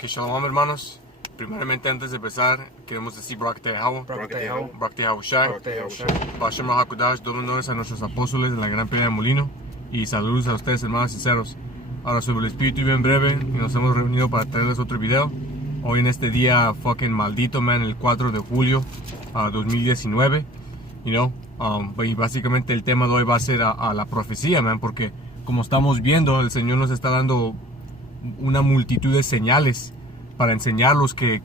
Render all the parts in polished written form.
Que shalom, hermanos. Primeramente, antes de empezar, queremos decir Barak Tehawo, Barak Tehawo Shai, Bashem HaKodash, doy honores a nuestros apóstoles en la gran pelea de Molino y saludos a ustedes, hermanos sinceros. Ahora, sobre el espíritu, y bien breve, y nos hemos reunido para traerles otro video. Hoy en este día fucking maldito, man, el 4 de julio 2019, y básicamente el tema de hoy va a ser a la profecía, man, porque como estamos viendo, el Señor nos está dando una multitud de señales para enseñarlos que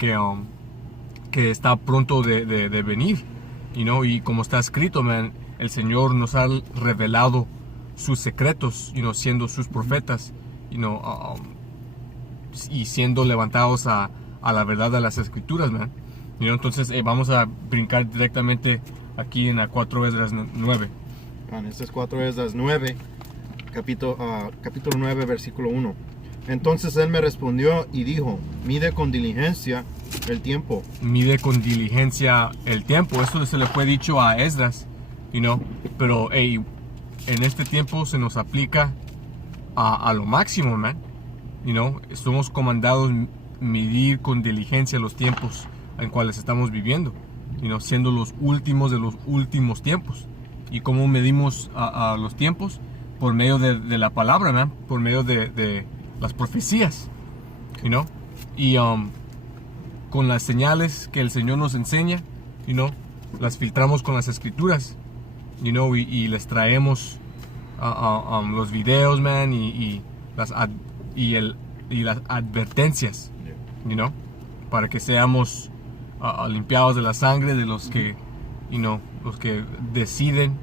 está pronto de venir, y como está escrito, man, el Señor nos ha revelado sus secretos, siendo sus profetas, y siendo levantados a la verdad de las escrituras, man. Entonces vamos a brincar directamente aquí en la 4 Esdras 9. Este es 4 Esdras 9, capítulo 9, versículo 1. Entonces él me respondió y dijo: mide con diligencia el tiempo. Mide con diligencia el tiempo. Esto se le fue dicho a Esdras, pero en este tiempo se nos aplica a lo máximo, man. Somos comandados medir con diligencia los tiempos en cuales estamos viviendo, siendo los últimos de los últimos tiempos. ¿Y cómo medimos a los tiempos? Por medio de la palabra, man, por medio de las profecías, y con las señales que el Señor nos enseña, las filtramos con las escrituras, y les traemos los videos, man, y las advertencias, para que seamos limpiados de la sangre de los que, los que deciden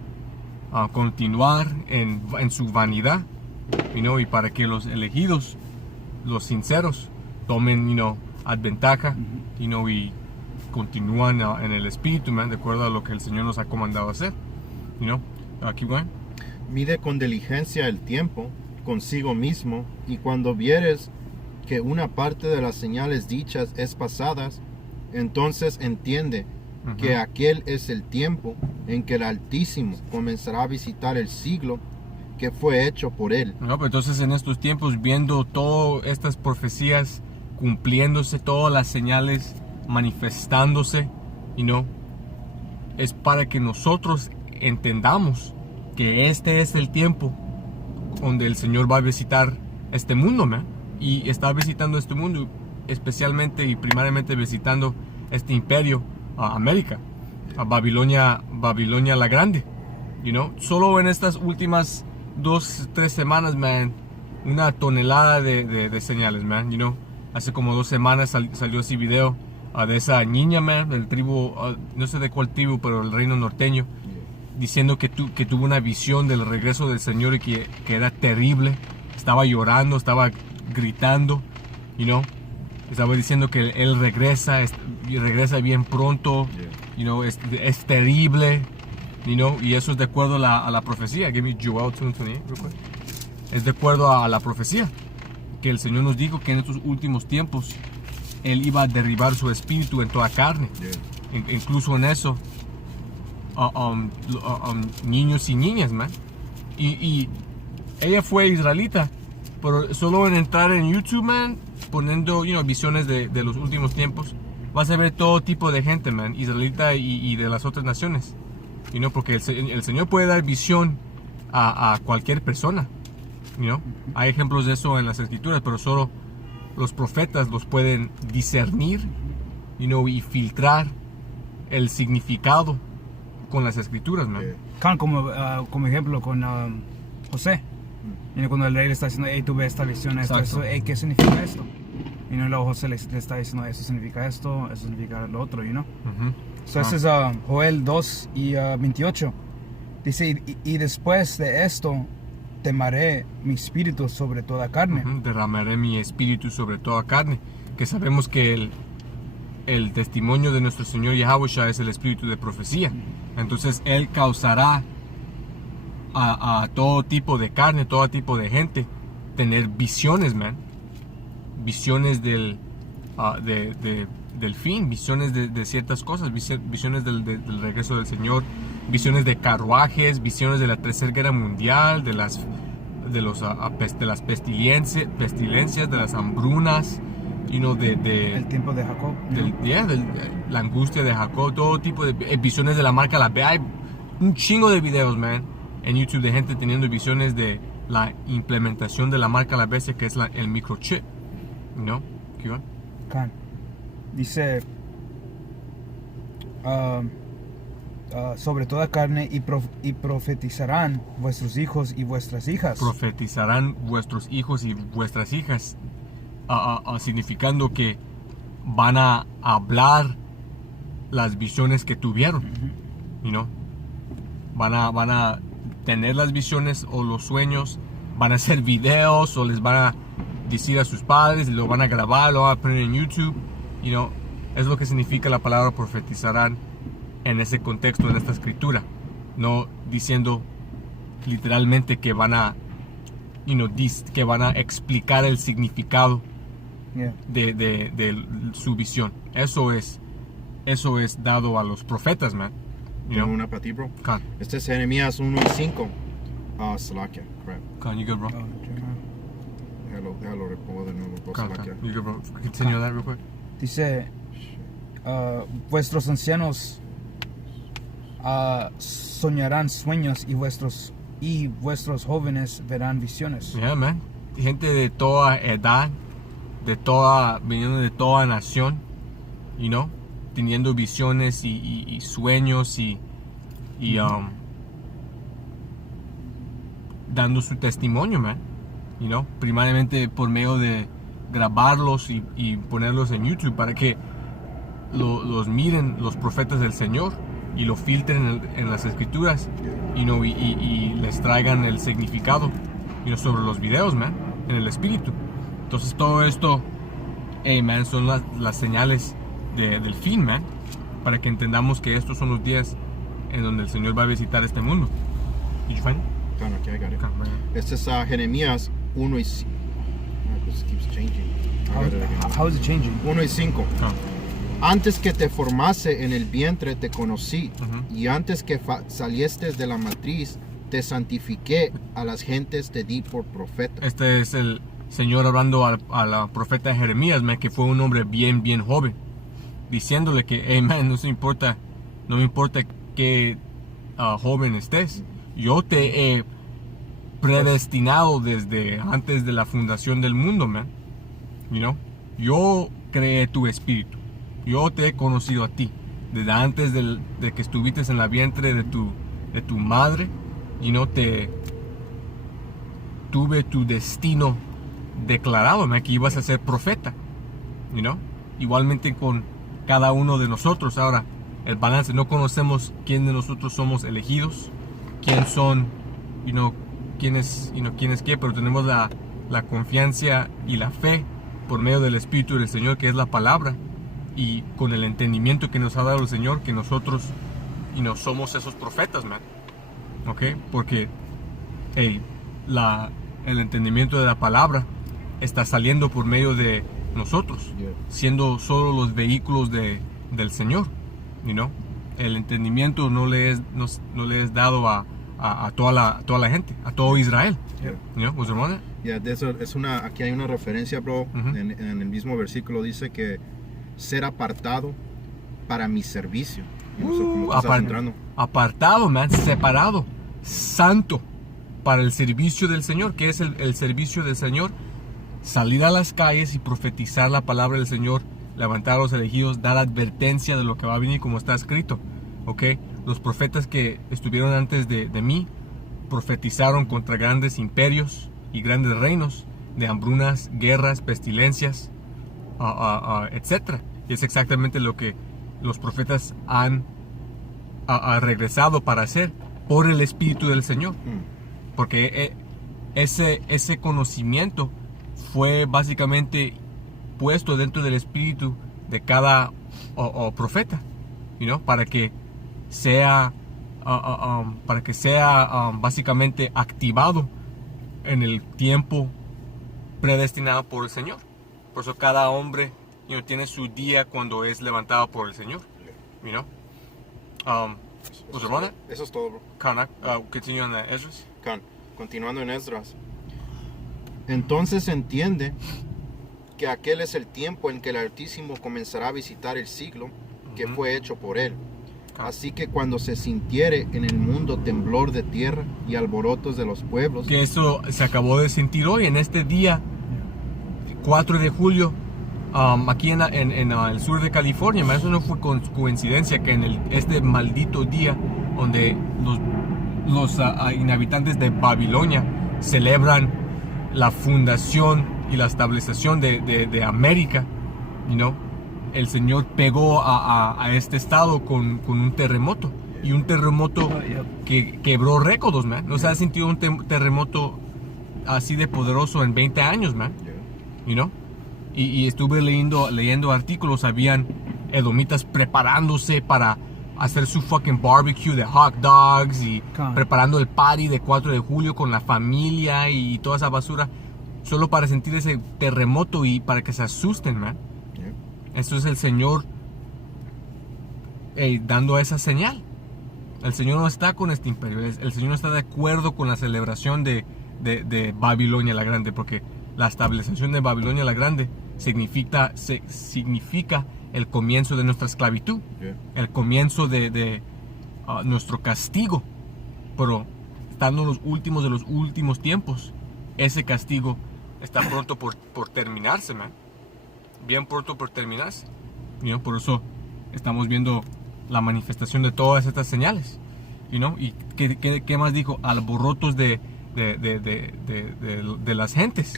continuar en su vanidad, y para que los elegidos, los sinceros, tomen, ventaja, y continúan en el espíritu, man, de acuerdo a lo que el Señor nos ha comandado hacer, Aquí va. Mide con diligencia el tiempo consigo mismo, y cuando vieres que una parte de las señales dichas es pasadas, entonces entiende que aquel es el tiempo en que el Altísimo comenzará a visitar el siglo que fue hecho por él. Pero entonces en estos tiempos, viendo todas estas profecías cumpliéndose, todas las señales manifestándose, es para que nosotros entendamos que este es el tiempo donde el Señor va a visitar este mundo, man. Y está visitando este mundo, especialmente y primariamente visitando este imperio, América, a Babilonia la Grande. Solo en estas últimas 2-3 semanas, man, una tonelada de señales, man. Hace como 2 semanas salió ese video de esa niña, man, del tribu, no sé de cuál tribu, pero el reino norteño, diciendo que tuvo una visión del regreso del Señor y que era terrible. Estaba llorando, estaba gritando, estaba diciendo que Él regresa bien pronto, es terrible, y eso es de acuerdo a la profecía. Give me Joel 2:28, es de acuerdo a la profecía que el Señor nos dijo que en estos últimos tiempos Él iba a derribar su espíritu en toda carne. Incluso en eso, niños y niñas, man. Y ella fue israelita, pero solo en entrar en YouTube, man, poniendo visiones de los últimos tiempos, vas a ver todo tipo de gente, man, israelita y de las otras naciones, porque el Señor puede dar visión a cualquier persona, hay ejemplos de eso en las escrituras, pero solo los profetas los pueden discernir, y filtrar el significado con las escrituras, man. Como ejemplo con José, cuando el rey le está diciendo: hey, tú ves esta visión, esto, ¿qué significa esto? Y luego José le está diciendo: eso significa esto, eso significa lo otro, Ese es Joel 2:28. Dice: y después de esto derramaré mi espíritu sobre toda carne. Derramaré mi espíritu sobre toda carne. Que sabemos que el testimonio de nuestro Señor Yahushua es el espíritu de profecía. Entonces Él causará a todo tipo de carne, todo tipo de gente, tener visiones, man. Visiones del fin, visiones de ciertas cosas, visiones del regreso del Señor, visiones de carruajes, visiones de la Tercera Guerra Mundial, de las pestilencias, de las hambrunas, El tiempo de Jacob. la angustia de Jacob, todo tipo de visiones de la marca la B. Hay un chingo de videos, man, en YouTube de gente teniendo visiones de la implementación de la marca la bestia, que es el microchip, ¿no? ¿Qué va? Dice sobre toda carne y profetizarán vuestros hijos y vuestras hijas. Profetizarán vuestros hijos y vuestras hijas, significando que van a hablar las visiones que tuvieron, ¿no? Van a tener las visiones o los sueños, van a hacer videos o les van a decir a sus padres, lo van a grabar, lo van a poner en YouTube, es lo que significa la palabra profetizarán en ese contexto, en esta escritura, no diciendo literalmente que van a que van a explicar el significado de su visión. Eso es dado a los profetas, man. Tengo una para ti, bro. Con. Este es Jeremías 1:5. Salakia, crap. Con, you good, bro. Déjalo repongo de nuevo, bro. Salakia. You good, bro. Continue that real quick. Dice, vuestros ancianos soñarán sueños y vuestros jóvenes verán visiones. Yeah, man. Gente de toda edad, viniendo de toda nación, teniendo visiones y sueños y dando su testimonio, man. Primariamente por medio de grabarlos y ponerlos en YouTube para que los miren los profetas del Señor y lo filtren en las escrituras y les traigan el significado sobre los videos, man, en el espíritu. Entonces todo esto, man, son las señales del fin, man, para que entendamos que estos son los días en donde el Señor va a visitar este mundo. Did you find it? Okay, I got it. Okay, right. Este es Jeremías 1:5. This keeps changing. How is it changing? 1:5. Antes que te formase en el vientre te conocí, y antes que saliestes de la matriz te santifiqué, a las gentes te di por profeta. Este es el Señor hablando a la profeta Jeremías, man, que fue un hombre bien joven, diciéndole que, man, no me importa qué joven estés, yo te he predestinado desde antes de la fundación del mundo, man. Yo creé tu espíritu. Yo te he conocido a ti desde antes de que estuviste en la vientre de tu madre, tuve tu destino declarado, man, que ibas a ser profeta, igualmente con cada uno de nosotros. Ahora, el balance, no conocemos quién de nosotros somos elegidos, quién son, quién es qué, pero tenemos la confianza y la fe por medio del Espíritu del Señor, que es la palabra, y con el entendimiento que nos ha dado el Señor, que nosotros somos esos profetas, man. ¿Ok? Porque el entendimiento de la palabra está saliendo por medio de nosotros, siendo solo los vehículos del Señor. El entendimiento no le es dado a toda la gente, a todo Israel. ¿Was there more? De eso aquí hay una referencia, bro. En el mismo versículo dice que ser apartado para mi servicio. Apartado, man, separado, santo para el servicio del Señor. ¿Qué es el servicio del Señor? Salir a las calles y profetizar la palabra del Señor, levantar a los elegidos, dar advertencia de lo que va a venir, como está escrito. ¿Ok? Los profetas que estuvieron antes de mí profetizaron contra grandes imperios y grandes reinos, de hambrunas, guerras, pestilencias, etc. Y es exactamente lo que los profetas han regresado para hacer por el Espíritu del Señor. Porque ese conocimiento fue básicamente puesto dentro del espíritu de cada profeta, para que sea básicamente activado en el tiempo predestinado por el Señor. Por eso cada hombre tiene su día cuando es levantado por el Señor. Eso es todo, bro. Continue on Continuando en Esdras. Entonces entiende que aquel es el tiempo en que el Altísimo comenzará a visitar el siglo que fue hecho por él. Así que cuando se sintiere en el mundo temblor de tierra y alborotos de los pueblos, Que eso se acabó de sentir hoy, en este día, 4 de julio, aquí en el sur de California. Eso no fue coincidencia que en este maldito día donde los inhabitantes de Babilonia celebran la fundación y la establección de América, el Señor pegó a este estado con un terremoto, y un terremoto que quebró récords, man. No se ha sentido un terremoto así de poderoso en 20 años, man. Y estuve leyendo artículos. Habían edomitas preparándose para hacer su fucking barbecue de hot dogs y preparando el party de 4 de julio con la familia y toda esa basura, solo para sentir ese terremoto y para que se asusten, man. Eso es el Señor dando esa señal. El Señor no está con este imperio. El Señor no está de acuerdo con la celebración de Babilonia la Grande, porque la establección de Babilonia la Grande significa el comienzo de nuestra esclavitud, el comienzo de nuestro castigo. Pero estando en los últimos de los últimos tiempos, ese castigo está pronto por terminarse, man. Bien pronto por terminarse. Por eso estamos viendo la manifestación de todas estas señales. ¿Y qué más dijo? Alborotos de las gentes.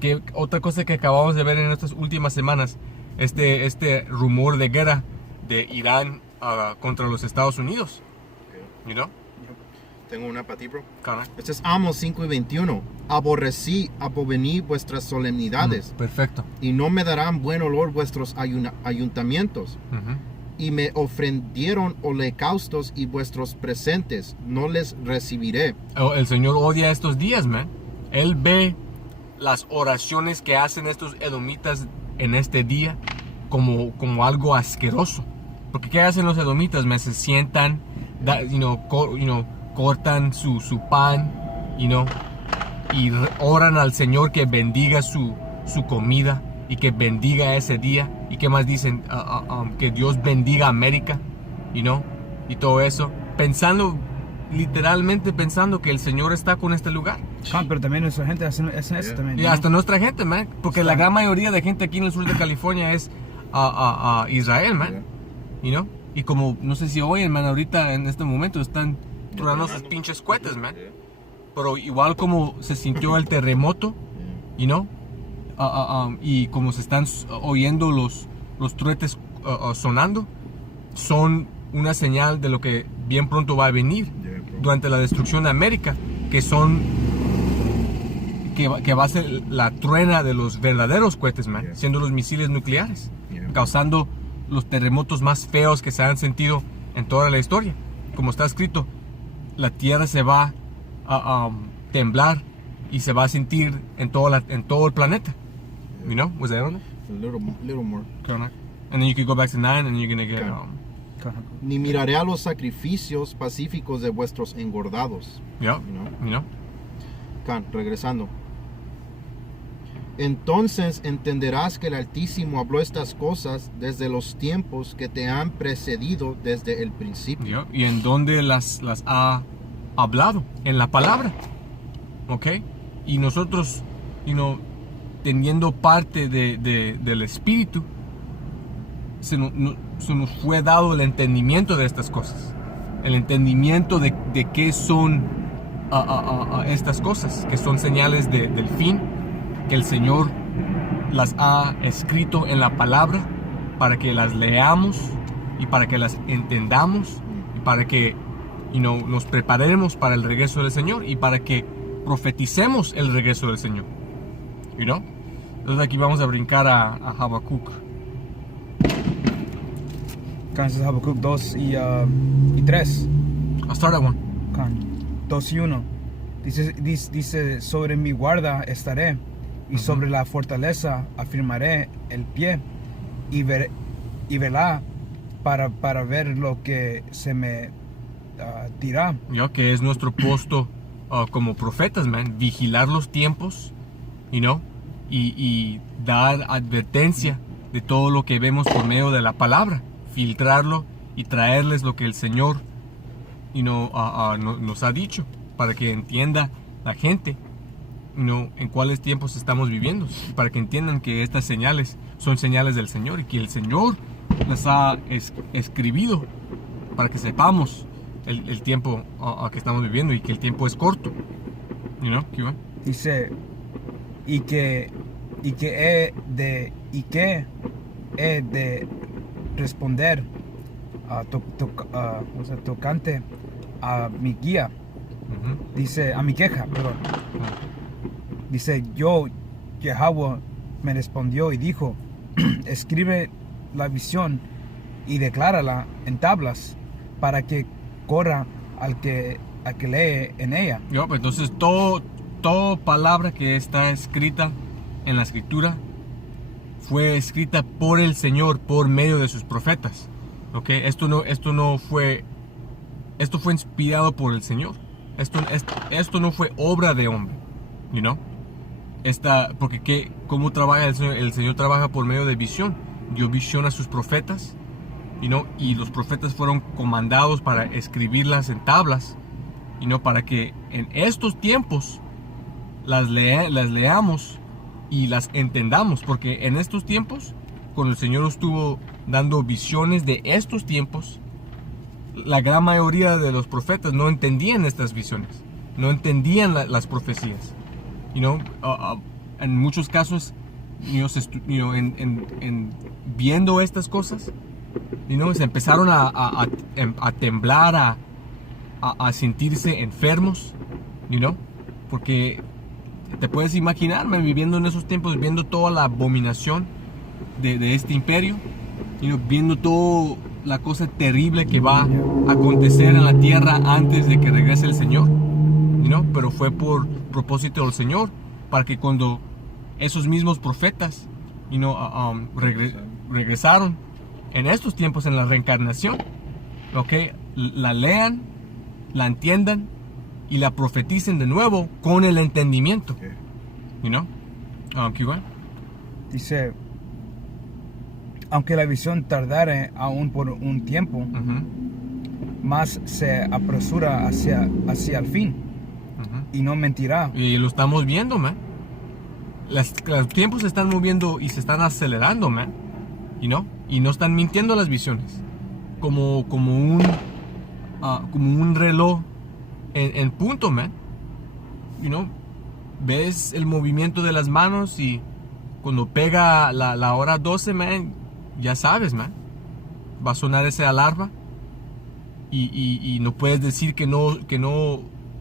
¿Qué otra cosa que acabamos de ver en estas últimas semanas? Este rumor de guerra de Irán contra los Estados Unidos. Tengo una para ti, bro. Cara. Este es Amos 5:21. Aborrecí abovenir vuestras solemnidades. Perfecto. Y no me darán buen olor vuestros ayuntamientos. Y me ofrendieron holocaustos y vuestros presentes no les recibiré. El Señor odia estos días, man. Él ve las oraciones que hacen estos edomitas en este día como algo asqueroso. Porque ¿qué hacen los edomitas, man? Se sientan, cortan su pan, y oran al Señor que bendiga su comida y que bendiga ese día. ¿Y qué más dicen? Que Dios bendiga América, y todo eso, literalmente pensando que el Señor está con este lugar. Pero también nuestra gente hace eso también. Y hasta nuestra gente, man, porque la gran mayoría de gente aquí en el sur de California es Israel, man. Y como, no sé si oyen, man, ahorita en este momento están tronando sus pinches cohetes, man. Pero igual como se sintió el terremoto, y como se están oyendo los truetes sonando, son una señal de lo que bien pronto va a venir durante la destrucción de América, que va a ser la truena de los verdaderos cohetes, man, siendo los misiles nucleares, causando los terremotos más feos que se han sentido en toda la historia. Como está escrito, la tierra se va a temblar y se va a sentir en todo el planeta. Was that on? A little more. And then you can go back to 9 and you're gonna get Ni miraré a los sacrificios pacíficos de vuestros engordados. Regresando. Entonces entenderás que el Altísimo habló estas cosas desde los tiempos que te han precedido desde el principio. ¿Y en dónde las ha hablado? En la palabra. ¿Ok? Y nosotros, teniendo parte del Espíritu, se nos fue dado el entendimiento de estas cosas. El entendimiento de qué son estas cosas, que son señales del fin, que el Señor las ha escrito en la palabra para que las leamos y para que las entendamos y para que nos preparemos para el regreso del Señor y para que profeticemos el regreso del Señor. Entonces aquí vamos a brincar a Habacuc. Kansas Habacuc 2 y 3. I'll start at 1. 2 y 1. Dice, sobre mi guarda estaré, y sobre la fortaleza afirmaré el pie, y verá para ver lo que se me dirá. Que es nuestro puesto como profetas, man. Vigilar los tiempos, y dar advertencia de todo lo que vemos por medio de la palabra, filtrarlo y traerles lo que el Señor nos ha dicho, para que entienda la gente en cuáles tiempos estamos viviendo, para que entiendan que estas señales son señales del Señor y que el Señor las ha escribido para que sepamos el tiempo que estamos viviendo y que el tiempo es corto. Dice, y que he de responder tocante a mi guía. Dice, a mi queja, perdón. Dice, Yahweh me respondió y dijo, escribe la visión y declárala en tablas para que corra al que lee en ella. Entonces toda palabra que está escrita en la escritura fue escrita por el Señor por medio de sus profetas. Esto fue inspirado por el Señor. Esto no fue obra de hombre, porque ¿cómo trabaja el Señor? El Señor trabaja por medio de visión. Dio visión a sus profetas, y los profetas fueron comandados para escribirlas en tablas, para que en estos tiempos las leamos y las entendamos, porque en estos tiempos, cuando el Señor estuvo dando visiones de estos tiempos, la gran mayoría de los profetas no entendían estas visiones, no entendían las profecías. En muchos casos, viendo estas cosas, se empezaron a temblar, a sentirse enfermos, porque te puedes imaginar, viviendo en esos tiempos, viendo toda la abominación de este imperio, viendo toda la cosa terrible que va a acontecer en la tierra antes de que regrese el Señor, pero fue por propósito del Señor, para que cuando esos mismos profetas regresaron en estos tiempos, en la reencarnación, la lean, la entiendan y la profeticen de nuevo con el entendimiento. Dice, aunque la visión tardare aún por un tiempo, más se apresura hacia el fin, y no mentirá. Y lo estamos viendo, man. Los tiempos se están moviendo y se están acelerando, man. Y no están mintiendo las visiones. Como un reloj en punto, man. Ves el movimiento de las manos y cuando pega la hora 12, man, ya sabes, man. Va a sonar esa alarma y no puedes decir que no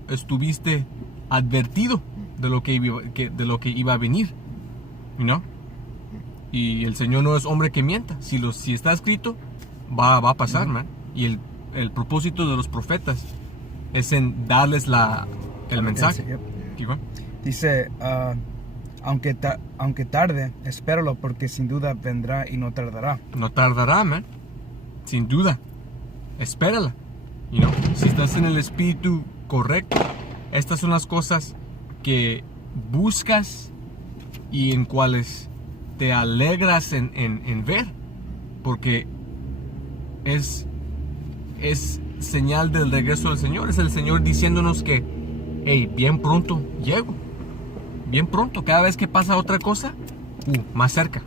estuviste advertido de lo que iba a venir, y el Señor no es hombre que mienta. Si está escrito, va a pasar, man. Y el propósito de los profetas es en darles el mensaje. Dice, aunque tarde, espéralo, porque sin duda vendrá y no tardará. No tardará, man. Sin duda. Espérala. Si estás en el espíritu correcto, estas son las cosas que buscas y en cuales te alegras en ver, porque es señal del regreso del Señor. Es el Señor diciéndonos que, hey, bien pronto llego, bien pronto. Cada vez que pasa otra cosa, más cerca,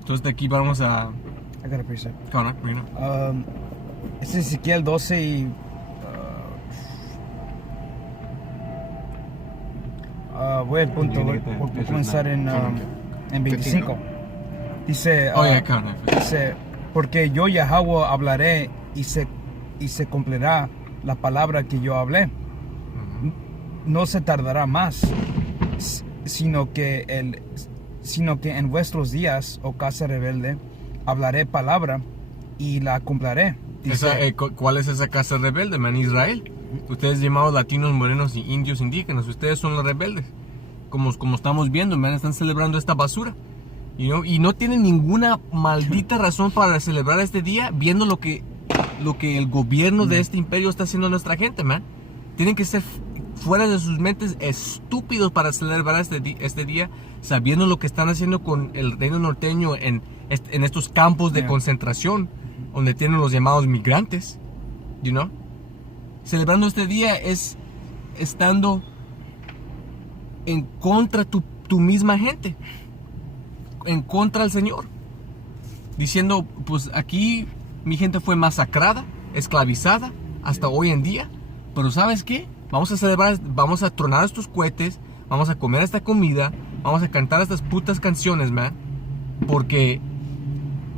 Entonces de aquí vamos a... I got a precept. Es Ezequiel 12 y... voy al punto, voy a comenzar en 25. Dice, dice, porque yo Yahweh hablaré y se cumplirá la palabra que yo hablé. No se tardará más, sino que en vuestros días, oh casa rebelde, hablaré palabra y la cumpliré. Dice, ¿cuál es esa casa rebelde, man? Israel. Ustedes llamados latinos, morenos y indios indígenas, ustedes son los rebeldes. Como estamos viendo, man, están celebrando esta basura. Y no tienen ninguna maldita razón para celebrar este día, viendo lo que el gobierno de este imperio está haciendo a nuestra gente, man. Tienen que ser fuera de sus mentes estúpidos para celebrar este día, sabiendo lo que están haciendo con el reino norteño en estos campos de concentración, donde tienen los llamados migrantes, you know? Celebrando este día es estando en contra de tu misma gente, en contra del Señor, diciendo, pues aquí mi gente fue masacrada, esclavizada, hasta hoy en día, pero ¿sabes qué? Vamos a celebrar, vamos a tronar estos cohetes, vamos a comer esta comida, vamos a cantar estas putas canciones, man, porque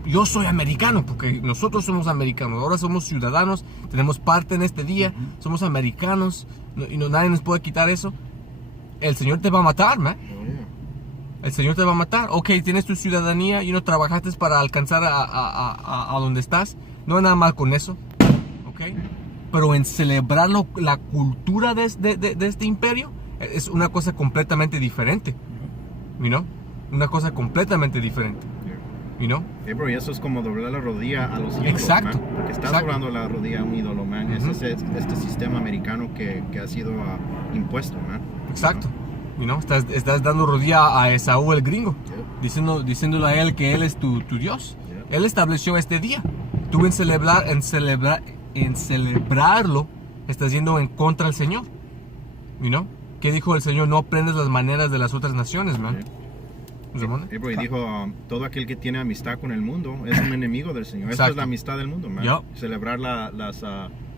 yo soy americano, porque nosotros somos americanos, ahora somos ciudadanos, tenemos parte en este día, somos americanos, nadie nos puede quitar eso. El Señor te va a matar, man. El Señor te va a matar. Ok, tienes tu ciudadanía y no trabajaste para alcanzar a donde estás. No hay nada mal con eso. Ok. Pero en celebrar la cultura de este imperio es una cosa completamente diferente. You know? Una cosa completamente diferente. You know? Bro, y eso es como doblar la rodilla a los ídolos. Exacto. Man. Porque estás doblando la rodilla a un ídolo, man. Ese es este sistema americano que ha sido impuesto, man. Exacto. You know? Estás dando rodilla a Esaú el gringo, diciéndole a él que él es tu Dios. Él estableció este día. Tú en celebrarlo estás yendo en contra del Señor. You know? ¿Qué dijo el Señor? No aprendes las maneras de las otras naciones, man. Y dijo, todo aquel que tiene amistad con el mundo es un enemigo del Señor. Esta es la amistad del mundo, man. Celebrar las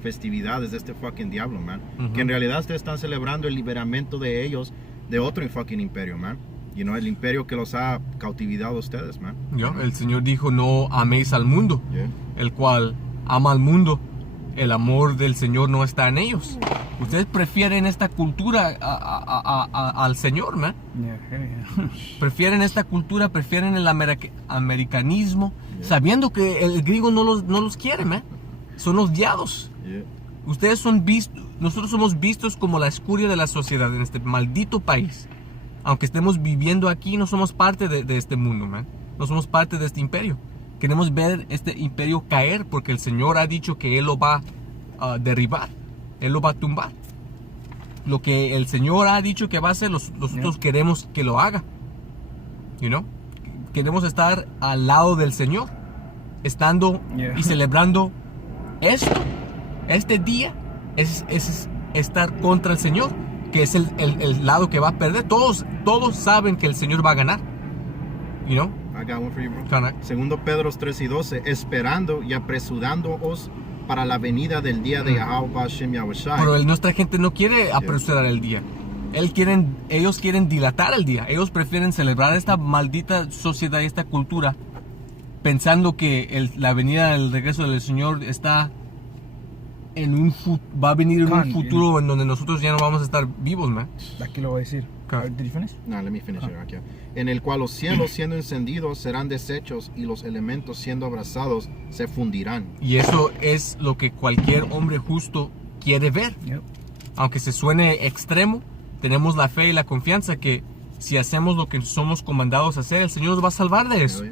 festividades de este fucking diablo, man. Que en realidad ustedes están celebrando el liberamiento de ellos de otro fucking imperio, man. You know, el imperio que los ha cautivado a ustedes, man. El Señor dijo, no améis al mundo. El cual ama al mundo, el amor del Señor no está en ellos. Ustedes prefieren esta cultura al Señor, man. Prefieren esta cultura, prefieren el americanismo, sabiendo que el gringo no los quiere, man. Son odiados. Ustedes son vistos, nosotros somos vistos como la escoria de la sociedad en este maldito país. Aunque estemos viviendo aquí, no somos parte de este mundo, man. No somos parte de este imperio. Queremos ver este imperio caer porque el Señor ha dicho que Él lo va a derribar. Él lo va a tumbar. Lo que el Señor ha dicho que va a hacer, nosotros queremos que lo haga. You know? Queremos estar al lado del Señor, estando y celebrando esto. Este día es estar contra el Señor, que es el lado que va a perder. Todos saben que el Señor va a ganar. You know? I got one for you, bro. Segundo Pedro 3:12, esperando y apresurándoos para la venida del día de Yahweh Hashem Yahushai. Pero nuestra gente no quiere apresurar el día. Ellos quieren dilatar el día. Ellos prefieren celebrar esta maldita sociedad y esta cultura pensando que la venida del regreso del Señor está va a venir en un futuro en donde nosotros ya no vamos a estar vivos, man. Aquí lo voy a decir. Did you finish? No, let me finish it. Okay. En el cual los cielos siendo encendidos serán deshechos y los elementos siendo abrazados se fundirán. Y eso es lo que cualquier hombre justo quiere ver. Aunque se suene extremo, tenemos la fe y la confianza que si hacemos lo que somos comandados a hacer, el Señor nos va a salvar de eso.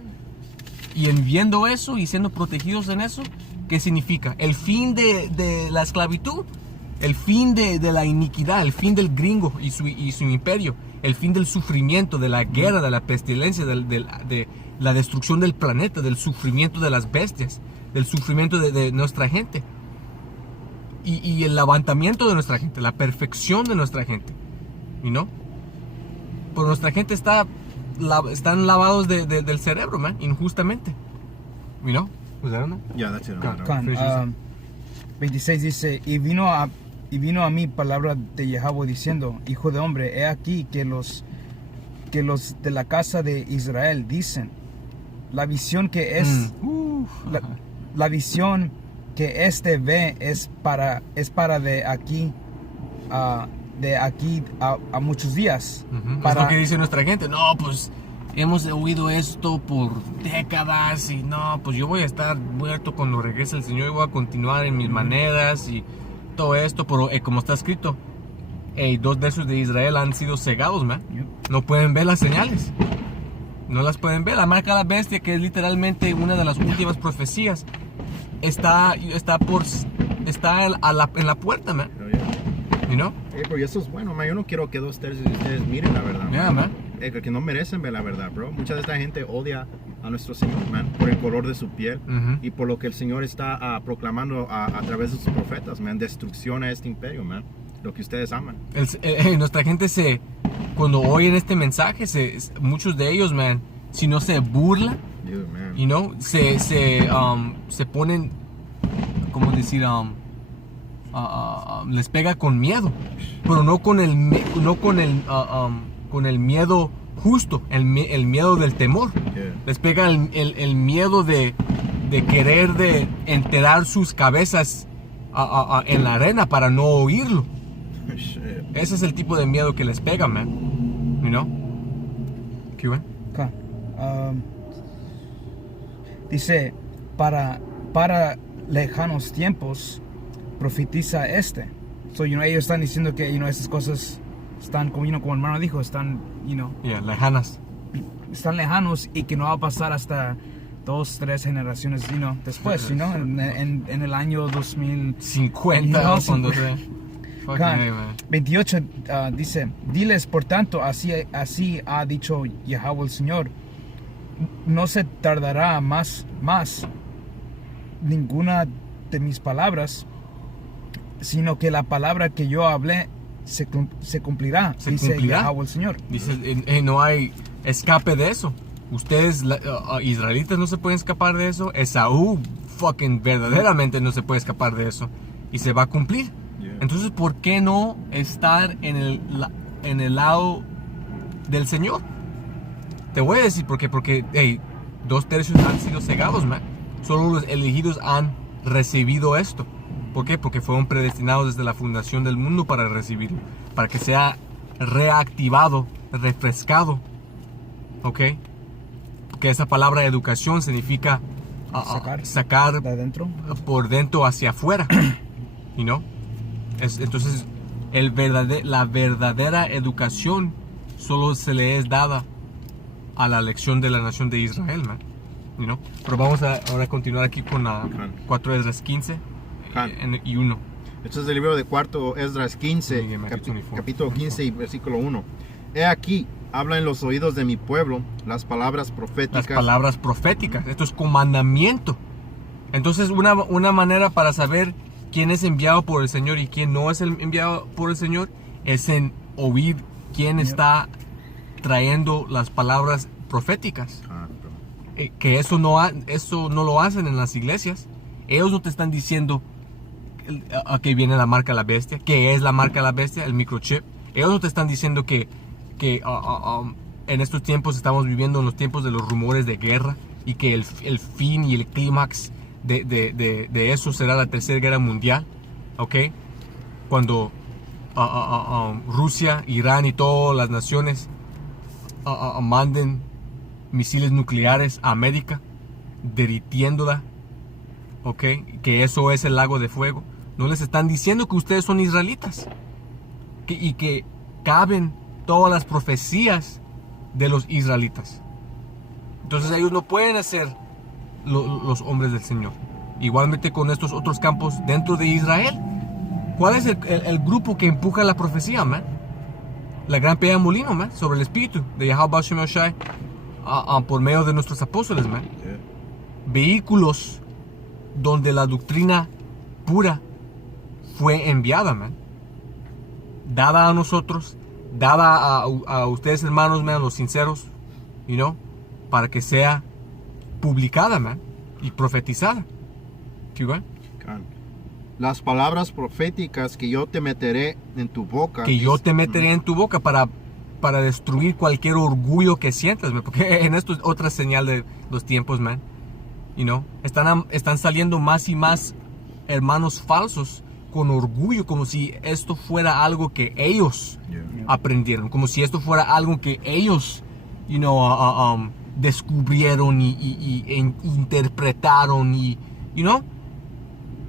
Y en viendo eso y siendo protegidos en eso, ¿qué significa? El fin de la esclavitud, el fin de la iniquidad, el fin del gringo y su imperio, el fin del sufrimiento, de la guerra, de la pestilencia, de la destrucción del planeta, del sufrimiento de las bestias, del sufrimiento de nuestra gente. Y el levantamiento de nuestra gente, la perfección de nuestra gente. ¿Y no? Pero nuestra gente están lavados del cerebro, man, injustamente. ¿Y no? ¿Was that enough? Yeah, that's it. 26 dice, y vino a mí palabra de Yahweh diciendo, hijo de hombre, he aquí que los de la casa de Israel dicen, la visión que es la visión que este ve es para de aquí a muchos días. Es lo que dice nuestra gente. No, pues hemos oído esto por décadas y no, pues yo voy a estar muerto cuando regrese el Señor y voy a continuar en mis maneras y todo esto, pero como está escrito, 2 de esos de Israel han sido cegados, man. No pueden ver las señales, no las pueden ver. La marca de la bestia, que es literalmente una de las últimas profecías, está en la puerta, man. You know? Pero eso es bueno, man. Yo no quiero que dos tercios de ustedes miren la verdad. Yeah, man. Que no merecen ver la verdad, bro. Mucha de esta gente odia a nuestro Señor, man, por el color de su piel y por lo que el Señor está proclamando a través de sus profetas, man. Destrucción a este imperio, man. Lo que ustedes aman. Nuestra gente cuando oyen este mensaje, muchos de ellos, man, si no se burla, Dude, man. you know, se ponen, ¿cómo decir? Les pega con miedo, pero no con el miedo justo, el miedo del temor. Yeah. Les pega el miedo de querer enterrar sus cabezas en la arena para no oírlo. Shit. Ese es el tipo de miedo que les pega, man. You know? ¿Qué va? Acá. Dice, para lejanos tiempos profetiza So, ellos están diciendo que, estas cosas están, como el hermano dijo, están, Yeah, lejanas. están lejanos y que no va a pasar hasta 2, 3 generaciones, después, en el año 50 o cuando sea. Fucking Acá, hey, man. 28 dice, diles por tanto, así ha dicho Yahweh el Señor, no se tardará más ninguna de mis palabras, sino que la palabra que yo hablé se cumplirá, dice Yahweh el Señor. Dice, no hay escape de eso. Ustedes, israelitas, no se pueden escapar de eso. Esaú, fucking verdaderamente no se puede escapar de eso. Y se va a cumplir. Yeah. Entonces, ¿por qué no estar en el lado del Señor? Te voy a decir por qué. Porque, hey, 2 tercios han sido cegados, man. Solo los elegidos han recibido esto. ¿Por qué? Porque fueron predestinados desde la fundación del mundo para recibirlo. Para que sea reactivado, refrescado. ¿Ok? Porque esa palabra educación significa sacar de adentro, por dentro hacia afuera. You know? Entonces, la verdadera educación solo se le es dada a la elección de la nación de Israel, man. You know? Pero vamos a ahora continuar aquí con la 4 Esdras 15 y 1. Este es el libro de 4 Esdras 15, capítulo 15 y versículo 1. He aquí, habla en los oídos de mi pueblo las palabras proféticas. Las palabras proféticas. Esto es comandamiento. Entonces, una manera para saber quién es enviado por el Señor y quién no es enviado por el Señor es en oír quién está trayendo las palabras proféticas. Que eso no lo hacen en las iglesias. Ellos no te están diciendo a qué viene la marca de la bestia, qué es la marca de la bestia, el microchip. Ellos no te están diciendo que en estos tiempos estamos viviendo en los tiempos de los rumores de guerra y que el fin y el clímax de eso será la tercera guerra mundial, ¿ok? Cuando Rusia, Irán y todas las naciones manden misiles nucleares a América, derritiéndola, ¿ok? Que eso es el lago de fuego. No les están diciendo que ustedes son israelitas y que caben todas las profecías de los israelitas. Entonces ellos no pueden ser los hombres del Señor. Igualmente con estos otros campos dentro de Israel. ¿Cuál es el grupo que empuja la profecía, man? La gran pelea de molino, man, sobre el espíritu de Yahweh Hashem Yoshai por medio de nuestros apóstoles, man. Yeah. Vehículos donde la doctrina pura fue enviada, man. Dada a nosotros, dada a ustedes, hermanos, man, los sinceros, you know, para que sea publicada, man, y profetizada. ¿Sí, güey? Las palabras proféticas que yo te meteré en tu boca. Que yo te meteré en tu boca para destruir cualquier orgullo que sientas, man, porque en esto es otra señal de los tiempos, man. You know, están saliendo más y más hermanos falsos con orgullo, como si esto fuera algo que ellos aprendieron, como si esto fuera algo que ellos, you know, descubrieron y interpretaron y, you know.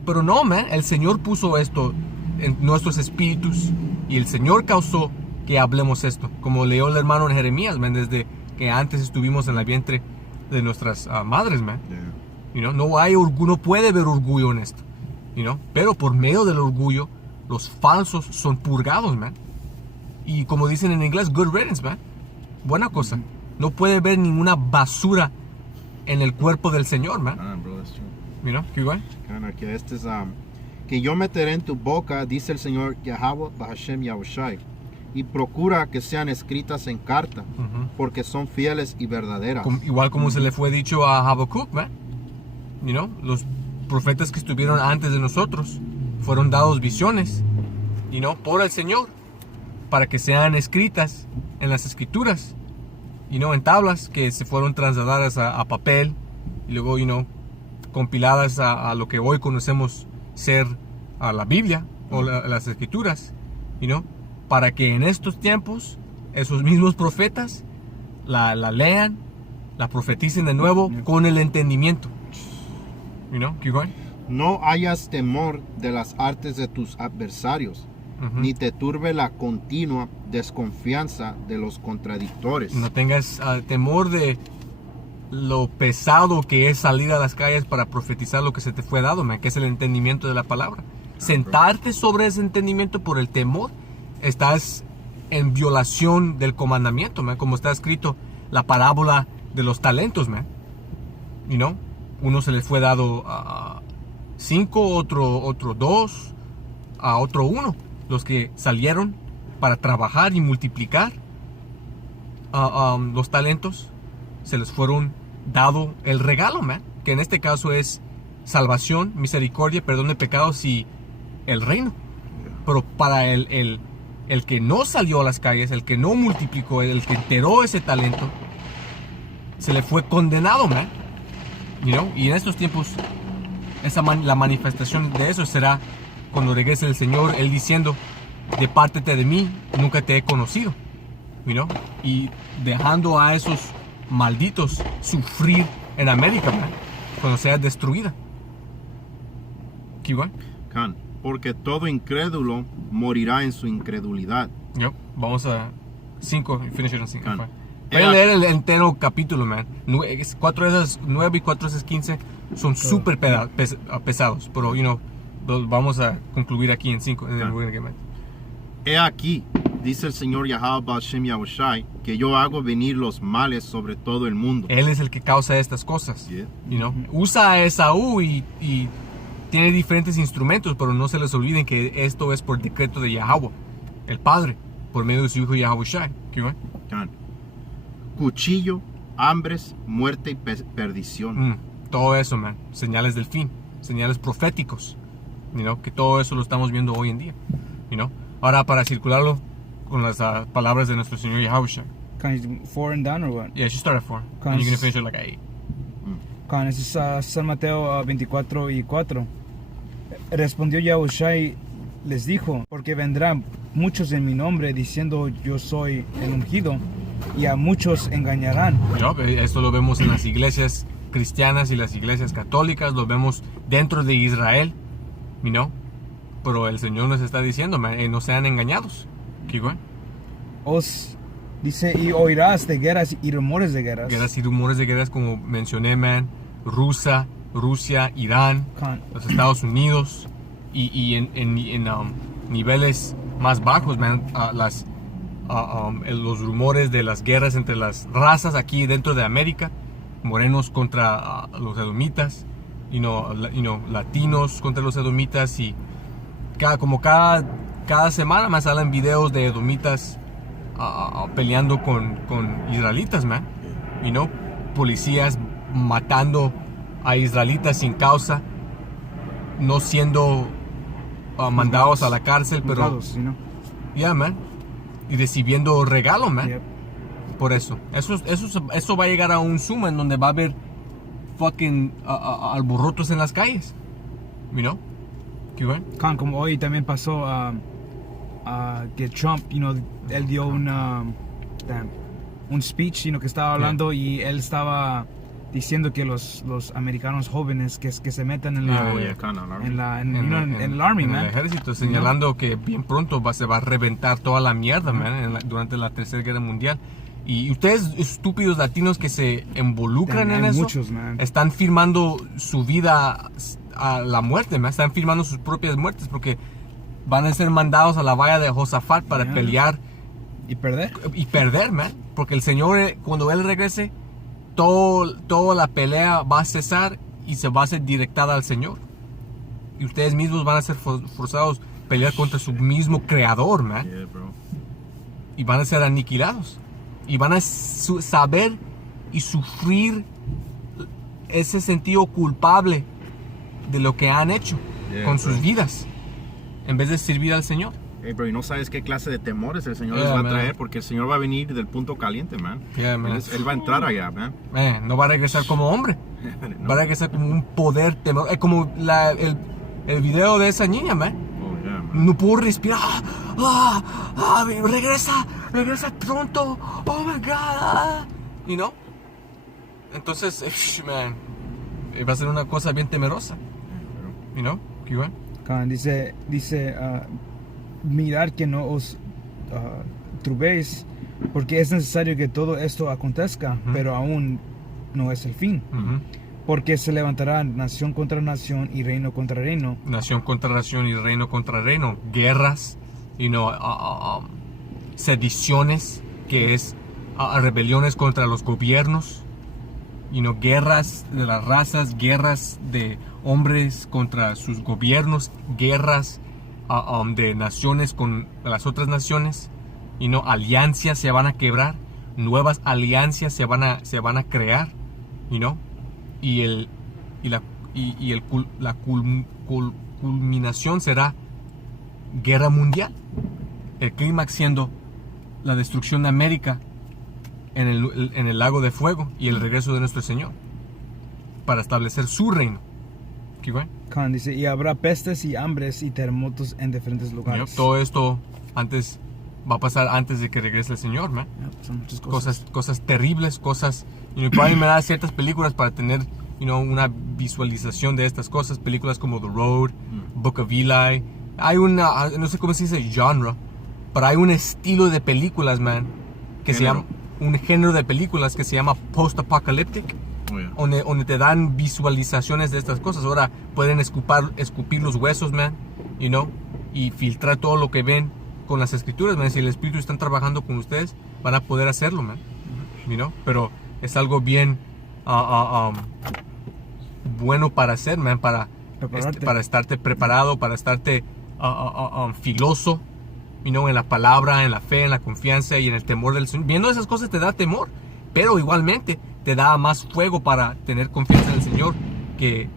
Pero no, man, el Señor puso esto en nuestros espíritus y el Señor causó que hablemos esto, como leyó el hermano en Jeremías, man, desde que antes estuvimos en la vientre de nuestras madres, man. You know, no puede haber orgullo en esto, you know? Pero por medio del orgullo los falsos son purgados, man. Y como dicen en inglés, good riddance, man. Buena cosa. No puede ver ninguna basura en el cuerpo del Señor, man. Bro, that's true. You know, keep going. Que este es que yo meteré en tu boca, dice el Señor Yahweh Bahashem Yahushai, y procura que sean escritas en carta, porque son fieles y verdaderas. Igual como se le fue dicho a Habacuc, man. You know, los profetas que estuvieron antes de nosotros fueron dados visiones, you know, por el Señor, para que sean escritas en las escrituras, you know, en tablas que se fueron trasladadas a papel y luego, you know, compiladas a lo que hoy conocemos ser a la Biblia o las escrituras, you know, para que en estos tiempos esos mismos profetas la lean, la profeticen de nuevo con el entendimiento. You know, keep going. No hayas temor de las artes de tus adversarios, ni te turbe la continua desconfianza de los contradictores. No tengas temor de lo pesado que es salir a las calles para profetizar lo que se te fue dado, man, que es el entendimiento de la palabra. Sentarte sobre ese entendimiento por el temor, estás en violación del comandamiento, man, como está escrito la parábola de los talentos, man. You know, uno se les fue dado a 5, otro 2, a otro 1. Los que salieron para trabajar y multiplicar los talentos, se les fueron dado el regalo, man, que en este caso es salvación, misericordia, perdón de pecados y el reino. Pero para el que no salió a las calles, el que no multiplicó, el que enteró ese talento, se le fue condenado, man. You know? Y en estos tiempos la manifestación de eso será cuando regrese el Señor, Él diciendo: depártete de mí, nunca te he conocido, you know? Y dejando a esos malditos sufrir en América, man, cuando sea destruida. Keep going. Porque todo incrédulo morirá en su incredulidad. Yep. Vamos a 5 y finish it on 5. Voy a leer el entero capítulo, man. 4 veces 9 y 4 veces 15 son súper pesados, pero, you know, vamos a concluir aquí en 5. He aquí, dice el Señor Yahweh Bashem Yahushai, que yo hago venir los males sobre todo el mundo. Él es el que causa estas cosas. Yeah. You know? Usa a Esaú y tiene diferentes instrumentos, pero no se les olviden que esto es por decreto de Yahweh, el Padre, por medio de su Hijo Yahushai. Cuchillo, hambres, muerte y perdición. Todo eso, man. Señales del fin, señales proféticos. You know? Que todo eso lo estamos viendo hoy en día. You know? Ahora, para circularlo con las palabras de nuestro Señor Yahushua. Can you 4 and down or what? Yeah, you start at 4. And you're going to finish it like 8. Con eso es San Mateo 24 y 4. Respondió Yahushua y les dijo: porque vendrán muchos en mi nombre diciendo yo soy el ungido, y a muchos engañarán. Esto lo vemos en las iglesias cristianas y las iglesias católicas, lo vemos dentro de Israel, you know? Pero el Señor nos está diciendo, man, no sean engañados. Keep going. Dice, y oirás de guerras y rumores de guerras. Guerras y rumores de guerras, como mencioné, man. Rusia, Irán, los Estados Unidos, y en niveles más bajos, man, los rumores de las guerras entre las razas aquí dentro de América, morenos contra los edomitas, latinos contra los edomitas, y cada semana me salen videos de edomitas peleando con israelitas, man, policías matando a israelitas sin causa, no siendo mandados a la cárcel, pero yeah, man, y recibiendo regalo, man. Yep. Por eso va a llegar a un suma en donde va a haber fucking alborotos en las calles, you know? Como hoy también pasó que Trump, él dio un speech, que estaba hablando, y él estaba diciendo que los americanos jóvenes que se metan en el army, en man. el ejército, señalando que bien pronto se va a reventar toda la mierda, man, durante la Tercera Guerra Mundial. Y ustedes, estúpidos latinos que se involucran en eso, muchos, están firmando su vida a la muerte, man. Están firmando sus propias muertes, porque van a ser mandados a la valla de Josafat para Yeah. pelear ¿Y perder? y perder, man. Porque el Señor, cuando Él regrese, toda la pelea va a cesar y se va a ser directada al Señor. Y ustedes mismos van a ser forzados a pelear contra su mismo creador, man. Yeah, bro. Y van a ser aniquilados. Y van a saber y sufrir ese sentido culpable de lo que han hecho Yeah, con bro. sus vidas, en vez de servir al Señor. Hey, bro, y no sabes qué clase de temores el Señor Yeah, les va a man. traer, porque el Señor va a venir del punto caliente, man. Yeah, man. Él va a entrar allá, man. No va a regresar como hombre. No. Va a regresar como un poder temor. Como el video de esa niña, man. Oh, yeah, man. No pudo respirar. Regresa pronto. Oh my God. You know? Entonces, man, va a ser una cosa bien temerosa. You know? Iván? Dice mirad que no os turbéis, porque es necesario que todo esto acontezca, Ujú. pero aún no es el fin. Ujú. Porque se levantará nación contra nación y reino contra reino. Nación contra nación y reino contra reino. Guerras, you know, sediciones, que es rebeliones contra los gobiernos. You know, guerras de las razas, guerras de hombres contra sus gobiernos, guerras de naciones con las otras naciones. You know, alianzas se van a quebrar, nuevas alianzas se van a crear, you know, la culminación será guerra mundial. El clímax siendo la destrucción de América en el lago de fuego y el regreso de nuestro Señor para establecer su reino. ¿Qué fue? Dice, y habrá pestes y hambres y terremotos en diferentes lugares. Todo esto va a pasar antes de que regrese el Señor, man. Son muchas cosas. Cosas terribles, cosas. Pueden mirar ciertas películas para tener, una visualización de estas cosas. Películas como The Road, Book of Eli. Hay no sé cómo se dice genre, pero hay un estilo de películas, man, que se llama, un género de películas que se llama post-apocalyptic, Oh, yeah. donde te dan visualizaciones de estas cosas. Ahora pueden escupir los huesos, man, y filtrar todo lo que ven con las escrituras, man. Si el Espíritu está trabajando con ustedes, van a poder hacerlo, man. Pero es algo bien bueno para hacer, man, para estarte preparado, para estarte filoso, en la palabra, en la fe, en la confianza y en el temor del Señor. Viendo esas cosas te da temor, pero igualmente te da más fuego para tener confianza en el Señor, que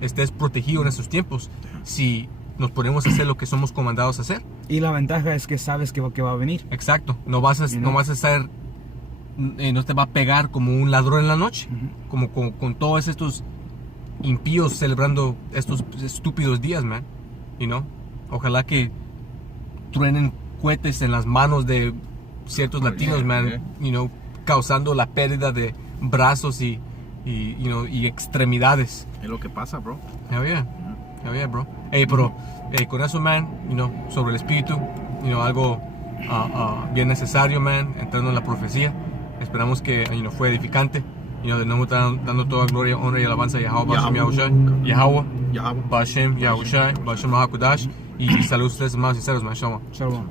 estés protegido en esos tiempos si nos ponemos a hacer lo que somos comandados a hacer. Y la ventaja es que sabes que va a venir. Exacto, no vas a estar, no te va a pegar como un ladrón en la noche, como con todos estos impíos celebrando estos estúpidos días, man. Ojalá que truenen cohetes en las manos de ciertos latinos, man, causando la pérdida de brazos y extremidades. Es lo que pasa, bro. Hell yeah, bro. Pero con eso, man, sobre el espíritu, algo bien necesario, man, entrando en la profecía. Esperamos que fue edificante. De nuevo dando toda gloria, honra y alabanza a Yahweh, Bashem, Yahweh, Bashem, Yahushai, Bashem, Mahakudash. Y saludos a ustedes, más sinceros, man. Shalom. Shalom.